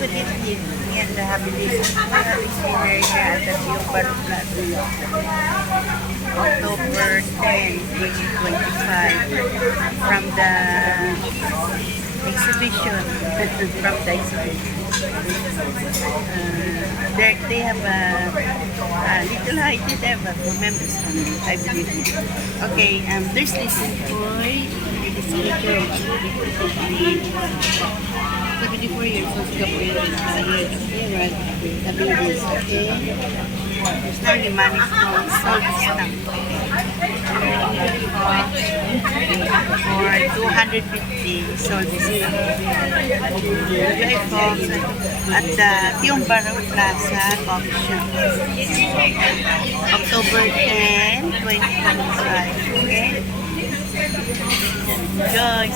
would eat me and the habilis having dinner here at the Tio Baro Plaza. October 10, 2025 from the exhibition. They have a little heighted ever for members only, I believe. Okay, there's Listen Boy. This is George. 74 years old couple retired. Here at the buildings, okay? There's no any money sold stamp. For 250 sold stamp. Enjoy folks at the Tio Baro Plaza Coffee Shop. October 10, 2025. Okay? Enjoy.